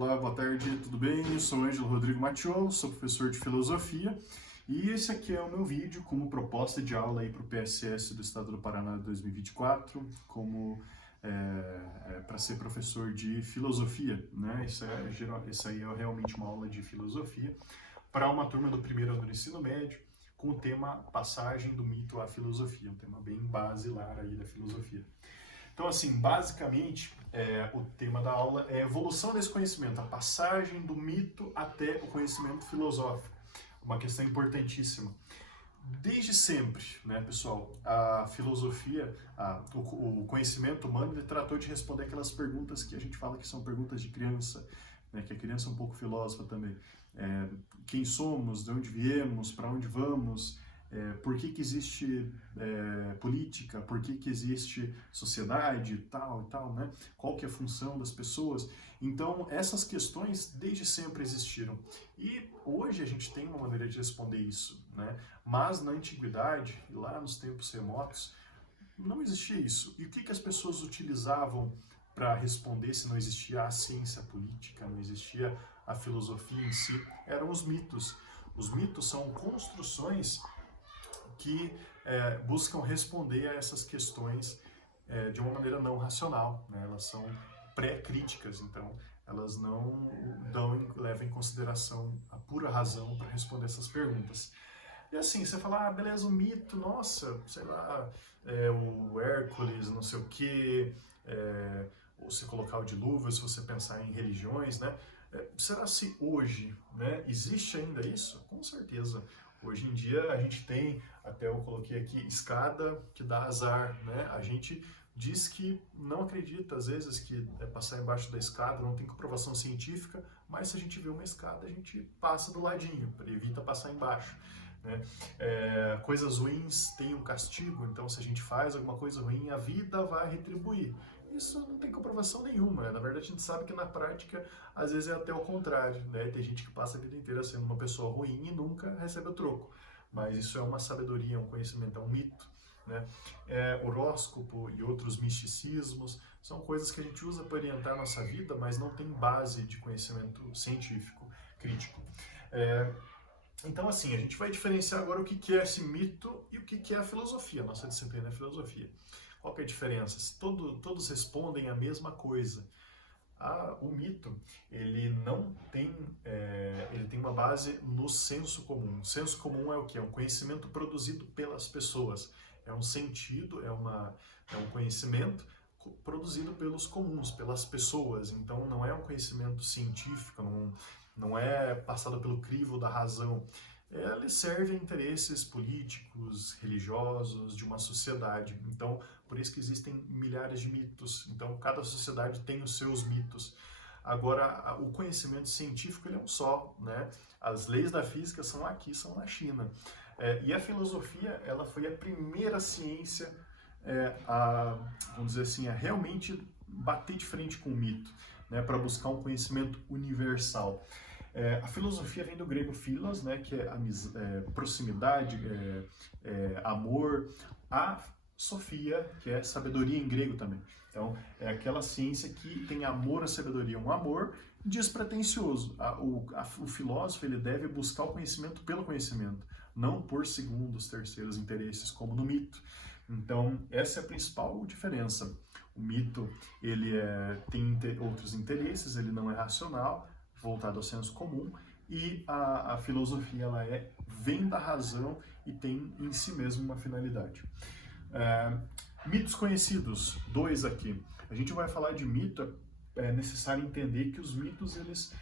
Olá, boa tarde, tudo bem? Eu sou Ângelo Rodrigo Mattiolo, sou professor de filosofia e esse aqui é o meu vídeo como proposta de aula para o PSS do Estado do Paraná 2024, como para ser professor de filosofia, né? Isso aí é realmente uma aula de filosofia para uma turma do primeiro ano do ensino médio, com o tema Passagem do Mito à Filosofia, um tema bem basilar aí da filosofia. Então, assim, basicamente, o tema da aula é a evolução desse conhecimento, a passagem do mito até o conhecimento filosófico. Uma questão importantíssima. Desde sempre, né, pessoal, a filosofia, o conhecimento humano, ele tratou de responder aquelas perguntas que a gente fala que são perguntas de criança, né, que a criança é um pouco filósofa também. Quem somos, de onde viemos, para onde vamos, por que existe política, por que existe sociedade, tal e tal, né? Qual que é a função das pessoas? Então, essas questões desde sempre existiram. E hoje a gente tem uma maneira de responder isso, né? Mas na antiguidade, lá nos tempos remotos, não existia isso. E o que as pessoas utilizavam para responder se não existia a ciência política, não existia a filosofia em si? Eram os mitos. Os mitos são construções que buscam responder a essas questões de uma maneira não racional, né? Elas são pré-críticas, então elas não levam em consideração a pura razão para responder essas perguntas. E assim, você fala, beleza, o mito, nossa, sei lá, o Hércules, não sei o quê, ou se colocar o dilúvio, se você pensar em religiões, né? Será se hoje, né, existe ainda isso? Com certeza. Hoje em dia a gente tem, até eu coloquei aqui, escada que dá azar, né? A gente diz que não acredita, às vezes, que passar embaixo da escada não tem comprovação científica, mas se a gente vê uma escada, a gente passa do ladinho, evita passar embaixo, né? Coisas ruins têm um castigo, então se a gente faz alguma coisa ruim, a vida vai retribuir. Isso não tem comprovação nenhuma, né? Na verdade, a gente sabe que na prática, às vezes é até o contrário, né? Tem gente que passa a vida inteira sendo uma pessoa ruim e nunca recebe o troco. Mas isso é uma sabedoria, um conhecimento, é um mito, né? Horóscopo e outros misticismos são coisas que a gente usa para orientar a nossa vida, mas não tem base de conhecimento científico, crítico. Então, assim, a gente vai diferenciar agora o que é esse mito e o que é a filosofia. Nossa disciplina é filosofia. Qual que é a diferença? Todos respondem a mesma coisa. O mito, ele não tem, ele tem uma base no senso comum. O senso comum é o quê? É um conhecimento produzido pelas pessoas. É um sentido, é um conhecimento produzido pelos comuns, pelas pessoas. Então, não é um conhecimento científico, não é passado pelo crivo da razão. Ele serve a interesses políticos, religiosos, de uma sociedade. Então, por isso que existem milhares de mitos. Então, cada sociedade tem os seus mitos. Agora, o conhecimento científico ele é um só, né? As leis da física são aqui, são na China. E a filosofia, ela foi a primeira ciência vamos dizer assim, a realmente bater de frente com o mito, né? Para buscar um conhecimento universal. A filosofia vem do grego philos, né, que é proximidade, amor. A sofia, que é sabedoria em grego também. Então, é aquela ciência que tem amor à sabedoria, um amor despretensioso. O filósofo ele deve buscar o conhecimento pelo conhecimento, não por segundos, terceiros interesses, como no mito. Então, essa é a principal diferença. O mito ele tem outros interesses, ele não é racional, voltado ao senso comum, e a filosofia ela vem da razão e tem em si mesmo uma finalidade. Mitos conhecidos, 2 aqui. A gente vai falar de mito, é necessário entender que os mitos,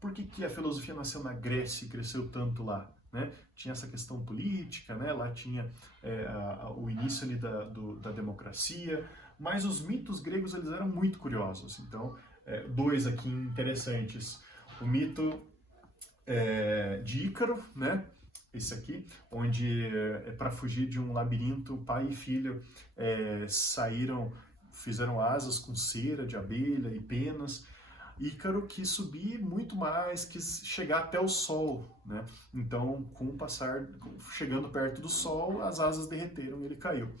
por que a filosofia nasceu na Grécia e cresceu tanto lá? Né? Tinha essa questão política, né? Lá tinha o início ali da democracia, mas os mitos gregos eles eram muito curiosos. Então, 2 aqui interessantes. O mito de Ícaro, né? Esse aqui, onde para fugir de um labirinto, pai e filho fizeram asas com cera de abelha e penas. Ícaro quis subir muito mais, quis chegar até o sol, né? Então, chegando perto do sol, as asas derreteram e ele caiu.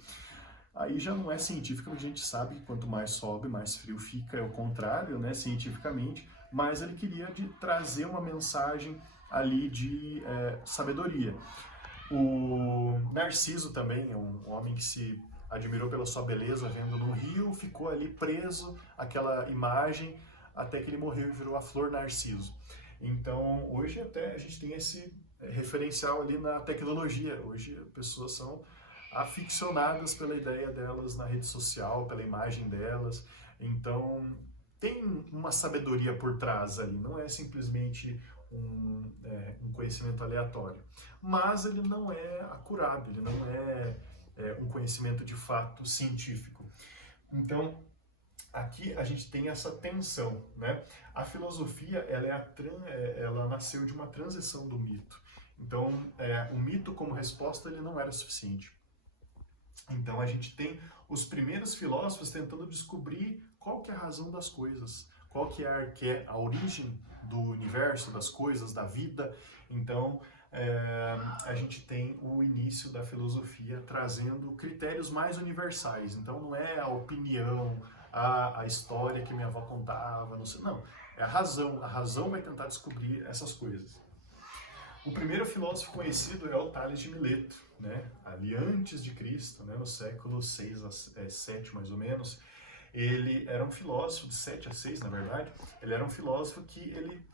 Aí já não é científico, a gente sabe que quanto mais sobe, mais frio fica, é o contrário, né? Cientificamente, mas ele queria trazer uma mensagem ali de sabedoria. O Narciso também é um homem que se admirou pela sua beleza vendo no rio, ficou ali preso àquela imagem até que ele morreu e virou a flor Narciso. Então, hoje até a gente tem esse referencial ali na tecnologia. Hoje as pessoas são aficionadas pela ideia delas na rede social, pela imagem delas. Então, tem uma sabedoria por trás ali, não é simplesmente um conhecimento aleatório. Mas ele não é acurado, ele não é um conhecimento de fato científico. Então, aqui a gente tem essa tensão, né? A filosofia, ela nasceu de uma transição do mito. Então, o mito como resposta ele não era suficiente. Então, a gente tem os primeiros filósofos tentando descobrir qual que é a razão das coisas, qual que é a origem do universo, das coisas, da vida. Então, a gente tem o início da filosofia trazendo critérios mais universais. Então, não é a opinião, a história que minha avó contava, não sei, não. É a razão vai tentar descobrir essas coisas. O primeiro filósofo conhecido é o Tales de Mileto, né? Ali antes de Cristo, né? No século 6 a 7 mais ou menos. Ele era um filósofo, de 7 a 6 na verdade, ele era um filósofo que ele,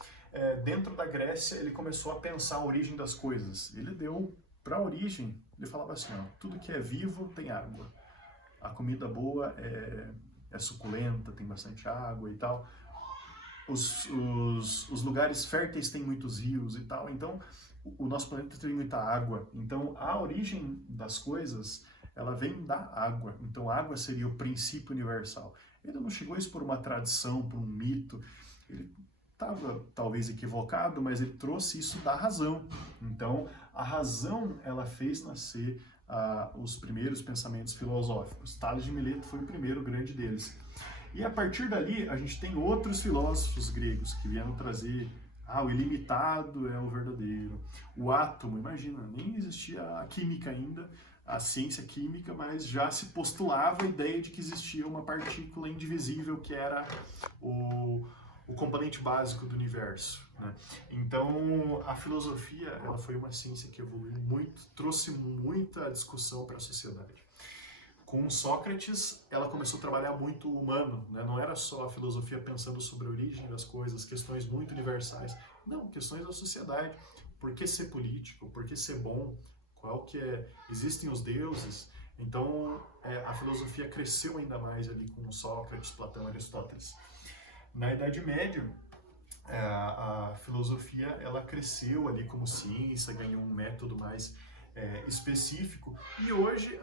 dentro da Grécia, ele começou a pensar a origem das coisas. Ele deu para a origem, ele falava assim, ó, tudo que é vivo tem água, a comida boa é suculenta, tem bastante água e tal, os lugares férteis têm muitos rios e tal, então o nosso planeta tem muita água, então a origem das coisas ela vem da água, então a água seria o princípio universal. Ele não chegou a isso por uma tradição, por um mito, ele estava talvez equivocado, mas ele trouxe isso da razão. Então a razão ela fez nascer os primeiros pensamentos filosóficos. Tales de Mileto foi o primeiro grande deles. E a partir dali a gente tem outros filósofos gregos que vieram trazer o ilimitado é o verdadeiro, o átomo, imagina, nem existia a química ainda, a ciência química, mas já se postulava a ideia de que existia uma partícula indivisível que era o componente básico do universo, né? Então, a filosofia ela foi uma ciência que evoluiu muito, trouxe muita discussão para a sociedade. Com Sócrates, ela começou a trabalhar muito o humano, né? Não era só a filosofia pensando sobre a origem das coisas, questões muito universais, não, questões da sociedade. Por que ser político? Por que ser bom? Qual que é? Existem os deuses? Então, a filosofia cresceu ainda mais ali com Sócrates, Platão e Aristóteles. Na Idade Média, a filosofia ela cresceu ali como ciência, ganhou um método mais específico, e hoje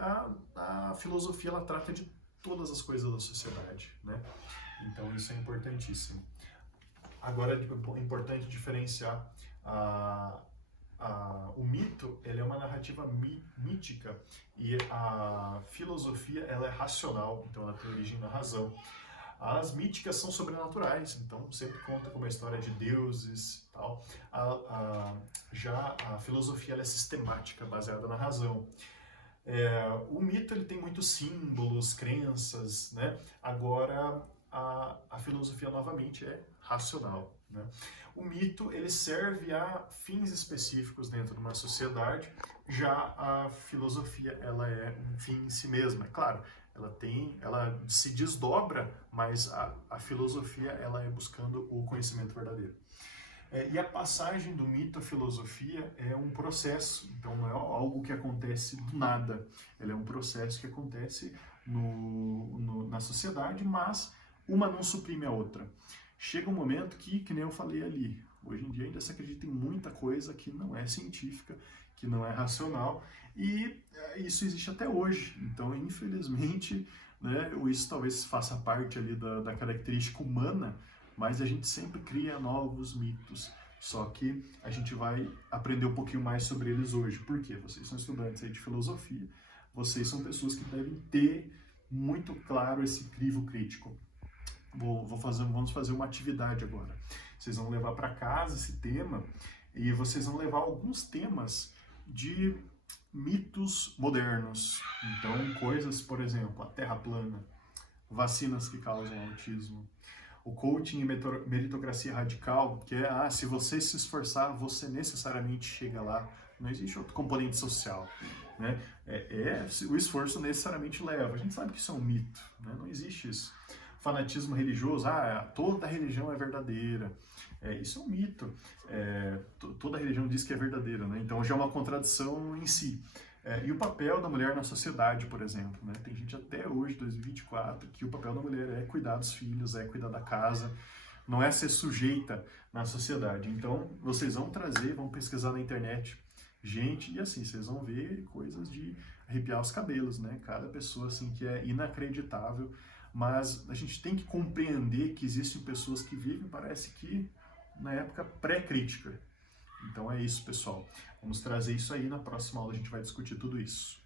a filosofia ela trata de todas as coisas da sociedade, né? Então isso é importantíssimo. Agora é importante diferenciar o mito, ele é uma narrativa mítica e a filosofia ela é racional, então ela tem origem na razão. As míticas são sobrenaturais, então sempre conta com uma história de deuses, tal. Já a filosofia ela é sistemática, baseada na razão. O mito ele tem muitos símbolos, crenças, né? Agora a filosofia novamente é racional, né? O mito ele serve a fins específicos dentro de uma sociedade, já a filosofia ela é um fim em si mesma, é claro. Ela se desdobra, mas a filosofia ela é buscando o conhecimento verdadeiro. E a passagem do mito à filosofia é um processo, então não é algo que acontece do nada, ela é um processo que acontece na sociedade, mas uma não suprime a outra. Chega um momento que nem eu falei ali, hoje em dia ainda se acredita em muita coisa que não é científica, que não é racional, e isso existe até hoje. Então, infelizmente, né, isso talvez faça parte ali da característica humana, mas a gente sempre cria novos mitos. Só que a gente vai aprender um pouquinho mais sobre eles hoje. Por quê? Vocês são estudantes aí de filosofia, vocês são pessoas que devem ter muito claro esse crivo crítico. Vamos fazer uma atividade agora. Vocês vão levar para casa esse tema e vocês vão levar alguns temas de mitos modernos. Então, coisas, por exemplo, a Terra plana, vacinas que causam autismo, o coaching e meritocracia radical, que é, se você se esforçar, você necessariamente chega lá. Não existe outro componente social, né? O esforço necessariamente leva. A gente sabe que isso é um mito, né? Não existe isso. Fanatismo religioso, toda religião é verdadeira. Isso é um mito. Toda religião diz que é verdadeira, né? Então já é uma contradição em si. E o papel da mulher na sociedade, por exemplo, né? Tem gente até hoje, 2024, que o papel da mulher é cuidar dos filhos, é cuidar da casa, não é ser sujeita na sociedade. Então, vocês vão pesquisar na internet, gente, e assim, vocês vão ver coisas de arrepiar os cabelos, né? Cada pessoa, assim, que é inacreditável, mas a gente tem que compreender que existem pessoas que vivem, parece que, na época pré-crítica. Então é isso, pessoal. Vamos trazer isso aí, na próxima aula a gente vai discutir tudo isso.